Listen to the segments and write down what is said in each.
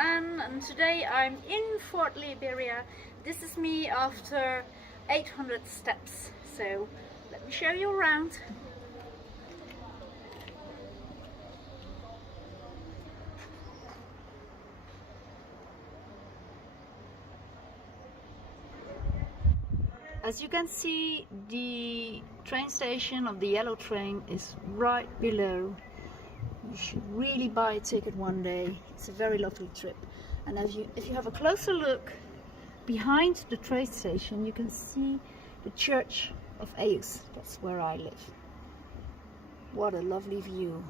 Anne, and today I'm in Fort Liberia. This is me after 800 steps, so let me show you around. As you can see, the train station of the yellow train is right below. You should really buy a ticket one day. It's a very lovely trip. And if you have a closer look behind the train station, you can see the church of Aus. That's where I live. What a lovely view.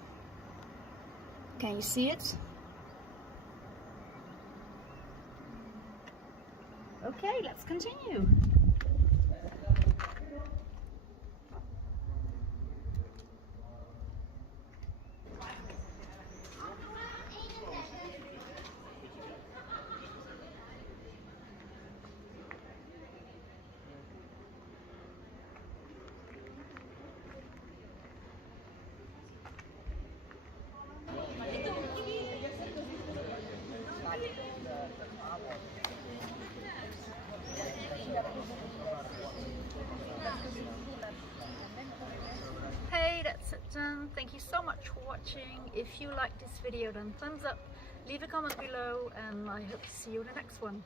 Can you see it? Okay, let's continue. Hey, that's it done. Thank you so much for watching. If you like this video, then thumbs up, leave a comment below, and I hope to see you in the next one.